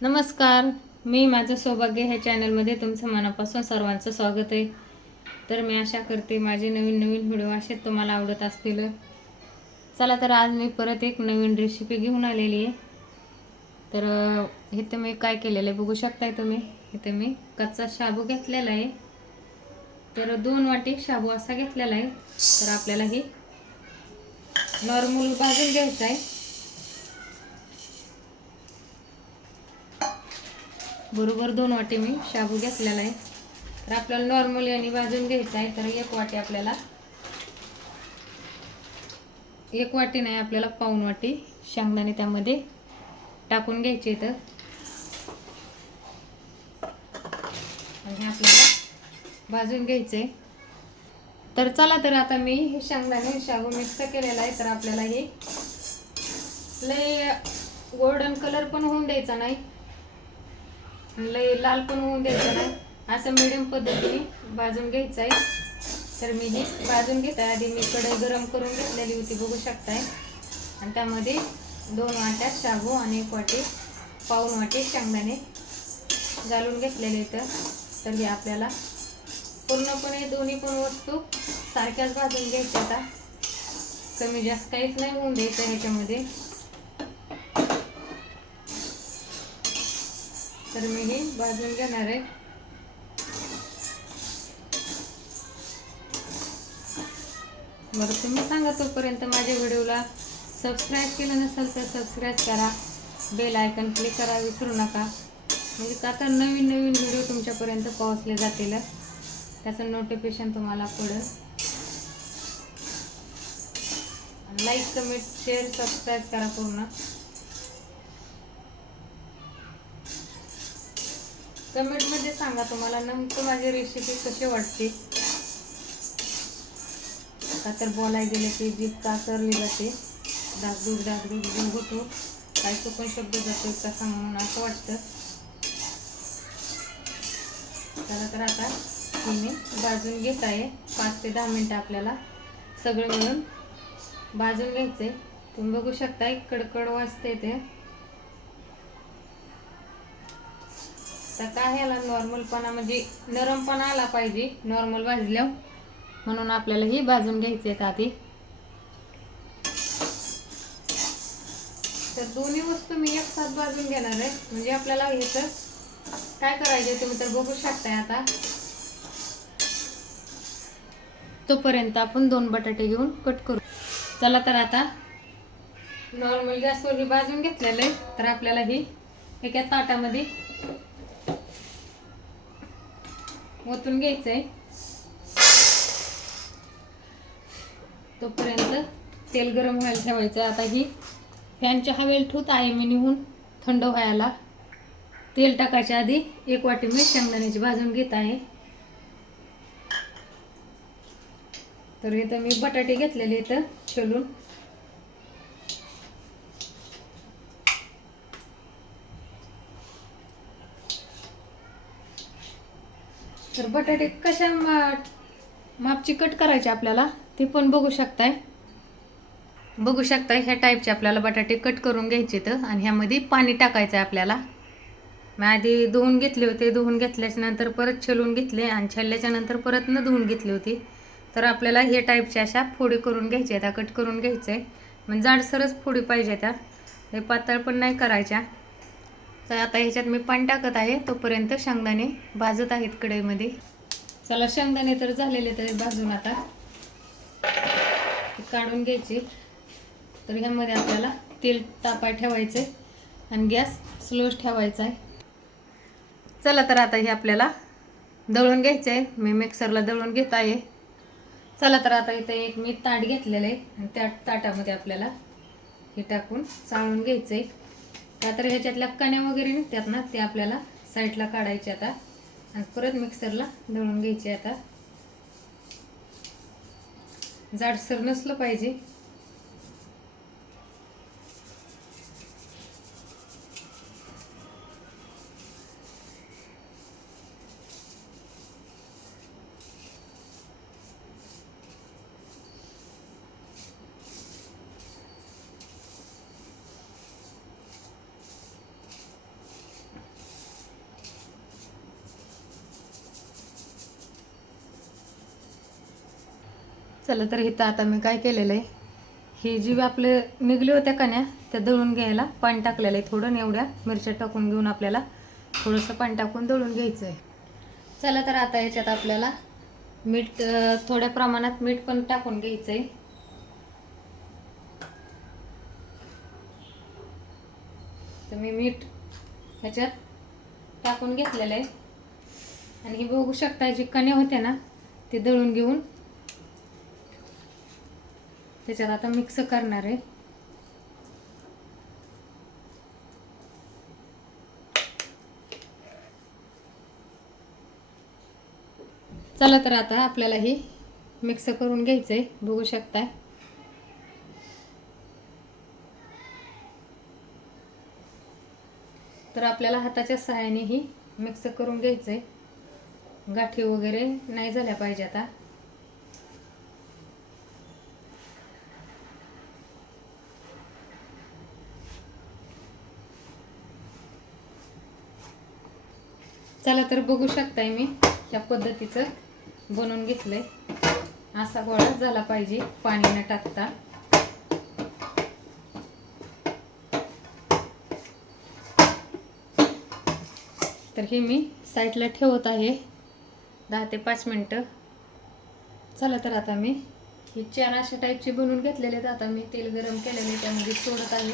नमस्कार मी माझं सौभाग्य ह्या चॅनलमध्ये तुमचं मनापासून सर्वांचं स्वागत आहे. तर मी आशा करते माझे नवीन नवीन व्हिडिओ असेच तुम्हाला आवडत असतील. चला तर आज मी परत एक नवीन रेसिपी घेऊन आलेली आहे. तर इथं मी काय केलेलं आहे बघू शकताय तुम्ही. इथं मी कच्चा शाबू घेतलेला आहे. तर दोन वाटी शाबू असा घेतलेला आहे. तर आपल्याला हे नॉर्मल भाजून घ्यायचं आहे. बरोबर दोन वाटी मी शाबू घेतलेला आहे. तर आपल्याला नॉर्मल याने भाजून घ्यायचं आहे. तर एक वाटी आपल्याला एक वाटी नाही आपल्याला पाऊन वाटी शेंगदाणे त्यामध्ये टाकून घ्यायचे तर आणि आपल्याला भाजून घ्यायचे तर चला तर आता मी हे शेंगदाणे शाबू मिक्स केलेला आहे. तर आपल्याला हे लय गोल्डन कलर पण होऊन द्यायचा नाही. लय लाल पण होऊन द्यायचं नाही असं मिडियम पद्धतीने भाजून घ्यायचं आहे. तर मी ही भाजून घेत आहे आधी मी कढई गरम करून घेतलेली होती बघू शकताय. आणि त्यामध्ये दोन वाट्या शाबू आणि एक वाटी पाऊन वाटी शेंगदाणे घालून घेतलेले इथं तर हे आपल्याला पूर्णपणे दोन्ही पण वस्तू सारख्याच भाजून घ्यायच्या आता. कमी जास्त काहीच नाही होऊन द्यायचं ह्याच्यामध्ये. तर मी हे भाजून घेणार आहे. बरं तुम्ही सांगा तोपर्यंत माझ्या व्हिडिओला सबस्क्राईब केलं नसेल तर सबस्क्राईब करा. बेल आयकन क्लिक करा विसरू नका. म्हणजे का नवीन नवीन व्हिडिओ तुमच्यापर्यंत पोहोचले जातील. त्याचं नोटिफिकेशन तुम्हाला पडेल. लाईक कमेंट शेअर सबस्क्राईब करा पूर्ण. कमेंटमध्ये सांगा तुम्हाला नेमकं माझी रेसिपी कशी वाटते? का तर बोलाय गेले की जीभ कासरली जाते डागडूग डागडूग जीव होतो काय तो पण शब्द जातो कसा म्हणून असं वाटतं. चला तर आता हे मी भाजून घेत आहे. पाच ते दहा मिनटं आपल्याला सगळं मिळून भाजून घ्यायचं आहे तुम्ही बघू शकता कडकड वाजते ते तर काय ह्याला नॉर्मलपणा म्हणजे नरमपणा आला पाहिजे नॉर्मल भाजल्यावर. म्हणून आपल्याला ही भाजून घ्यायचे आहेत आधी. तर दोन्ही वस्तू मी एक साथ भाजून घेणार आहे. म्हणजे आपल्याला हे तर काय करायचे तुम्ही तर बघू शकताय आता. तोपर्यंत आपण दोन बटाटे घेऊन कट करू. चला तर आता नॉर्मल गॅसवर भाजून घेतलेलं आहे. तर आपल्याला ही एका ताटामध्ये ओतून घ्यायचं आहे तोपर्यंत तेल गरम व्हायला ठेवायचं. आता ही फॅनच्या हवेल ठूत आहे मी निहून थंड व्हायला. तेल टाकायच्या आधी एक वाटी मी शेंगदाण्याची भाजून घेत आहे. तर इथं मी बटाटे घेतलेले इथं छोलून. तर बटाटे कशा मा- मापची कट करायचे आपल्याला ते पण बघू शकताय. बघू शकताय ह्या टाईपचे आपल्याला बटाटे कट करून घ्यायचे तर आणि ह्यामध्ये पाणी टाकायचं आहे आपल्याला. मी आधी धुवून घेतले होते धुवून घेतल्याच्या नंतर परत छलून घेतले आणि छलल्याच्या नंतर परत न धुवून घेतली होती. तर आपल्याला हे टाईपच्या अशा फोडी करून घ्यायच्या त्या कट करून घ्यायचं. आहे मग म्हणजे जाडसरच फोडी पाहिजे त्या. हे पातळ पण नाही करायच्या. तर आता ह्याच्यात मी पाणी टाकत आहे. तोपर्यंत शेंगदाणे भाजत आहेत कढईमध्ये. चला शेंगदाणे तर झालेले तरी भाजून आता काढून घ्यायचे. तर ह्यामध्ये आपल्याला तेल तापाय ठेवायचं आहे आणि गॅस स्लोच ठेवायचा आहे चला तर आता हे आपल्याला दळून घ्यायचं आहे मी मिक्सरला दळून घेत आहे चला तर आता इथं एक मी ताट घेतलेलं आहे आणि त्या ताटामध्ये आपल्याला हे टाकून चाळून घ्यायचं आहे का तर ह्याच्यातल्या कण्या वगैरे निघतात ना ते आपल्याला साईडला काढायचे आता. आणि परत मिक्सरला दळून घ्यायचे आता. जाडसर नसलं पाहिजे. चला तर इथं आता मी काय केलेलं आहे ही जी आपले निघली होत्या कण्या त्या दळून घ्यायला पाणी टाकलेलं आहे थोडं एवढ्या मिरच्या टाकून घेऊन आपल्याला थोडंसं पाणी टाकून दळून घ्यायचं आहे चला तर आता याच्यात आपल्याला मीठ थोड्या प्रमाणात मीठ पण टाकून घ्यायचं आहे तर मी मीठ ह्याच्यात टाकून घेतलेलं आहे. आणि ही बघू शकता जी कण्या होत्या ना ते दळून घेऊन त्याच्यात आता मिक्स करणार आहे. चला तर आता आपल्याला हे मिक्स करून घ्यायचं आहे बघू शकताय. तर आपल्याला हाताच्या सहाय्याने ही मिक्स करून घ्यायचं आहे गाठी वगैरे नाही झाल्या पाहिजे आता. चला तर बघू शकताय मी त्या पद्धतीचं बनवून घेतलंय. असा गोळा झाला पाहिजे पाणी न टाकता. तर हे मी साईडला ठेवत आहे. दहा ते पाच मिनटं. चला तर आता मी ही चार अशा टाईपची बनवून घेतलेले आहेत. आता मी तेल गरम केलेले त्यामध्ये सोडत आहे.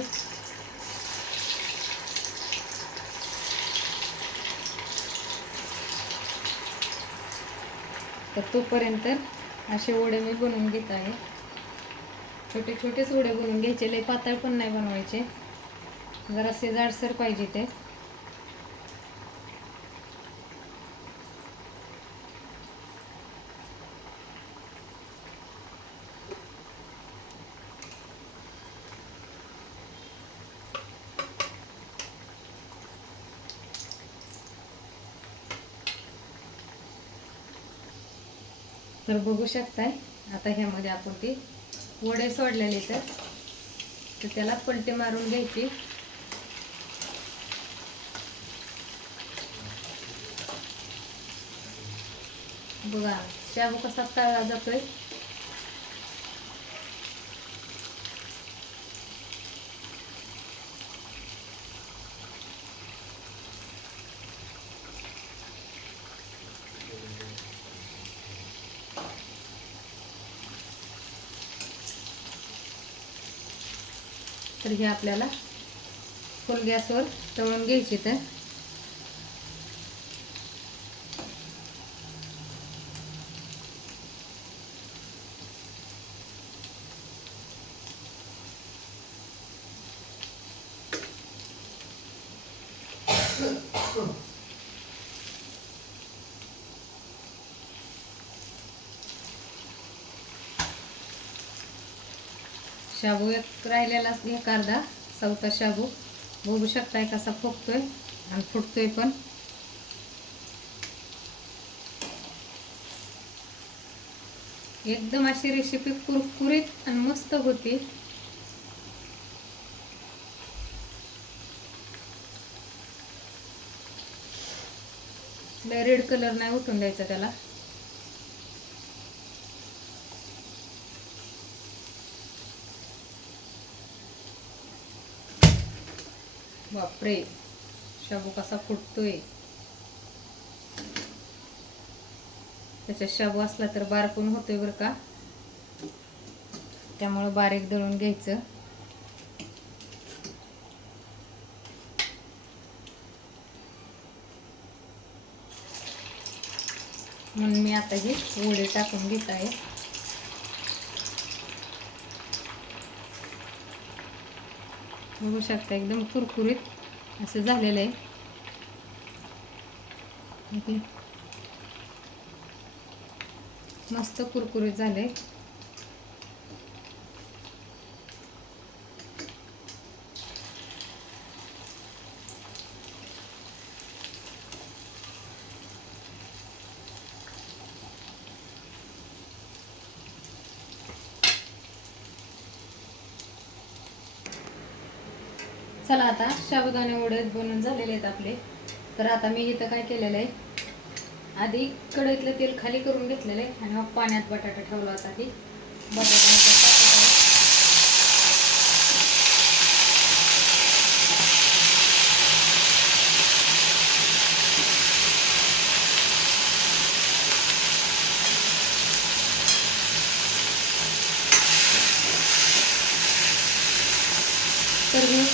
तर तोपर्यंत असे वडे मी बनवून घेत आहे. छोटे छोटेच वडे बनवून घ्यायचे. लय पातळ पण नाही बनवायचे. जरासे जाडसर पाहिजे ते. तर बघू शकताय. आता ह्यामध्ये आपण ते वडे सोडलेले तर तर त्याला पलटी मारून घ्यायची. बघा शाबू कसा तळला जातोय. तर हे आपल्याला फुल गॅसवर तळून घ्यायची तर. शाबू एक राहिलेला एक अर्धा. चौथा शाबू. बघू शकताय कसा फुगतोय आणि फुटतोय पण. एकदम अशी रेसिपी कुरकुरीत आणि मस्त होती. लय रेड कलर नाही उठून द्यायचा त्याला. बापरे शाबू कसा फुटतोय. त्याच्यात शाबू असला तर बारकून होतोय बरं का. त्यामुळं बारीक दळून घ्यायचं. म्हणून मी आता हे वडे टाकून घेत आहे. बघू शकता एकदम कुरकुरीत असं झालेलं आहे. मस्त कुरकुरीत झाले चला आता शाबुदाणे वडे बनून झालेले आहेत आपले. तर आता मी इथं काय केलेलं आहे? आधी कढईतलं तेल खाली करून घेतलेलं आहे आणि मग पाण्यात बटाटा ठेवला होता ती बटाटा ह्याच्यात टाकत आहे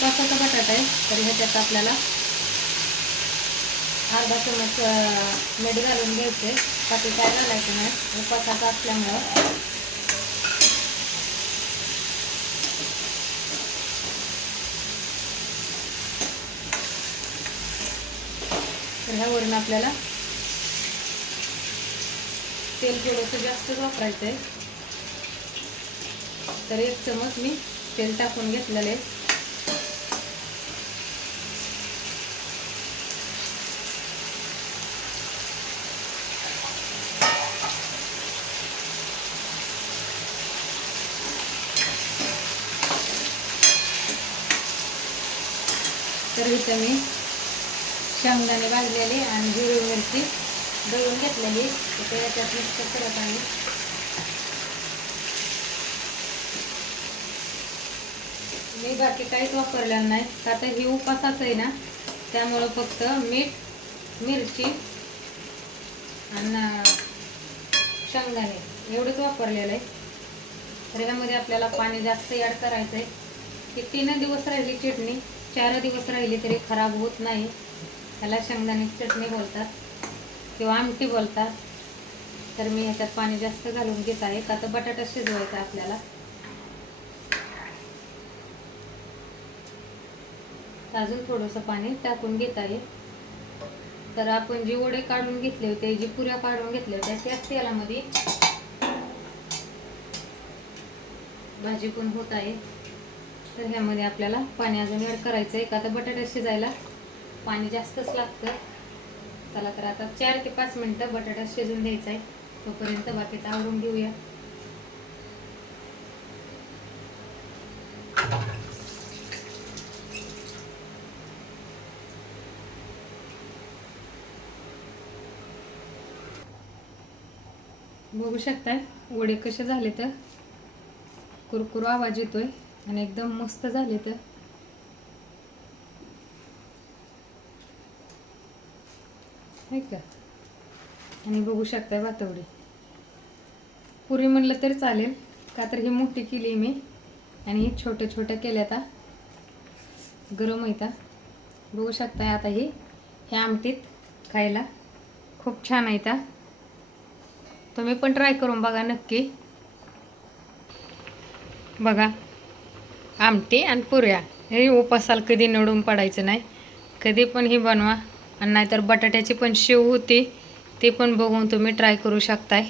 तर बटाटा आहे तर ह्याच्यात आपल्याला अर्धा चमच मीठ घालून घ्यायचे. बाकी काय घालायचं नाही. उपासाचा असल्यामुळं. तर ह्यावरून आपल्याला तेल थोडंसं जास्तच वापरायचं आहे तर एक चमच मी तेल टाकून घेतलेलं आहे. तर इथं मी शेंगदाणे भाजलेले आणि हिरवी मिरची दळून घेतलेली तर याच्यात मिक्स करत आहे. मी बाकी काहीच वापरलेलं नाही. आता तर ही उपासाचं आहे ना त्यामुळं फक्त मीठ मिरची आणि शेंगदाणे एवढंच वापरलेलं आहे. तर ह्यामध्ये आपल्याला पाणी जास्त ॲड करायचं आहे की तीन दिवस राहिली चटणी चार दिवस राहिली तरी खराब होत नाही. त्याला शेंगदाण्याची चटणी बोलतात किंवा आमटी बोलतात. तर मी ह्याच्यात पाणी जास्त घालून घेत आहे. का तर बटाटा शिजवायचा आपल्याला. अजून थोडंसं पाणी टाकून घेत आहे. तर आपण जे वडे काढून घेतले होते जी पुऱ्या काढून घेतल्या होत्या त्याच तेलामध्ये भाजी पण होत आहे. तर ह्यामध्ये आपल्याला पाणी अजून ॲड करायचं आहे का तर बटाटा शिजायला पाणी जास्तच लागतं. चला तर आता चार ते पाच मिनटं बटाटा शिजून द्यायचा आहे तोपर्यंत बाकीचं आवडून घेऊया. बघू शकताय वडे कसे झाले तर? कुरकुर आवाज येतोय. आणि एकदम मस्त झाले तर. आहे का? आणि बघू शकताय वातवडी पुरी म्हणलं तर चालेल का तर ही मोठी केली मी. आणि ही छोट्या छोट्या केल्या आता गरम येता बघू शकताय आता ही ह्या आमटीत खायला खूप छान आहे त्या तुम्ही पण ट्राय करून बघा नक्की. बघा. आमटी आणि पुऱ्या. हे उपासाला कधी निवडून पडायचं नाही. कधी पण ही बनवा. आणि नाहीतर बटाट्याची पण शेव होती ते पण बघून तुम्ही ट्राय करू शकताय.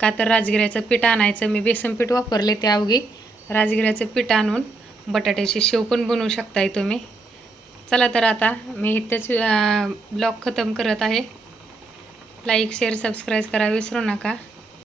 का तर राजगिऱ्याचं पीठ आणायचं. मी बेसन पीठ वापरले त्या अवघी. राजगिऱ्याचं पीठ आणून बटाट्याची शेव पण बनवू शकताय तुम्ही. चला तर आता मी इथेच ब्लॉग खतम करत आहे. लाईक शेअर सबस्क्राईब करा. विसरू नका.